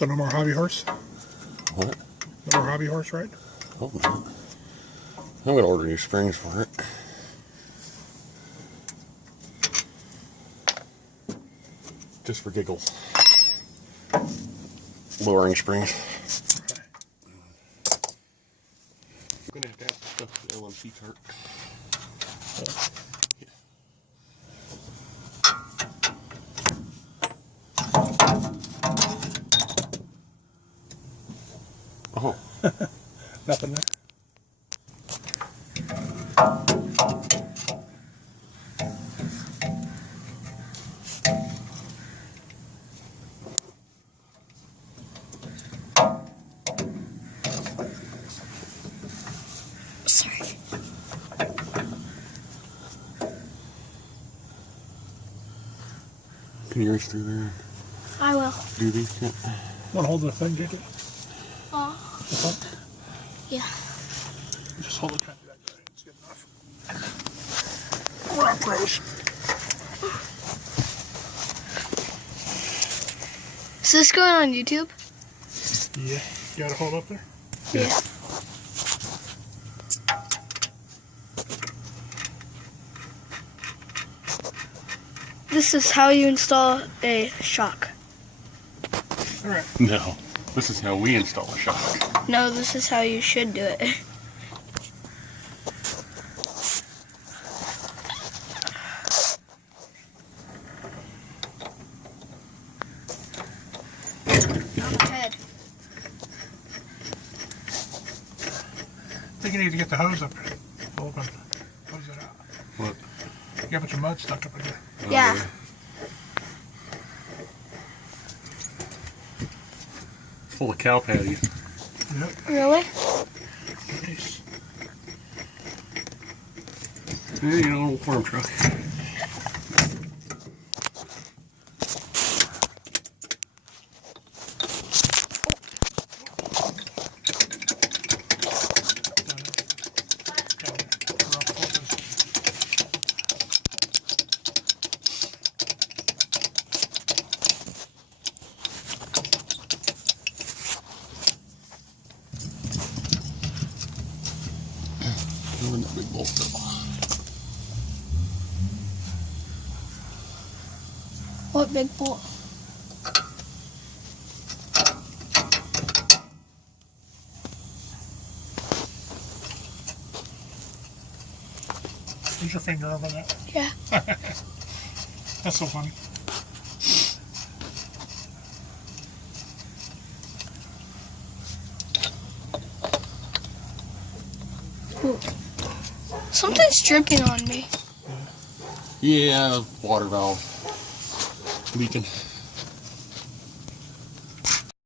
So no more hobby horse? What? No more hobby horse ride? Hope not. I'm going to order new springs for it. Just for giggles. Lowering springs. I'm going to have the stuff to the LMC cart. Oh. Nothing there. Sorry. Can you reach through there? I will. Do these? Yeah. Want to hold the thing, JJ? Yeah. Just hold it tight. It's good enough. Rock rose. Is this going on YouTube? Yeah. You got to hold up there? Yeah. This is how you install a shock. Alright. No. This is how we install a shock. No, this is how you should do it. Head. I think you need to get the hose up there. Open. Hose it out. What? You got a bunch of mud stuck up in there. Yeah. Full of cow patties. Yep. Really? Nice. Yeah, you know, a little farm truck. That big bolt though. What big bolt? Use your finger over that. Yeah. That's so funny. Ooh. Something's dripping on me. Yeah, water valve leaking.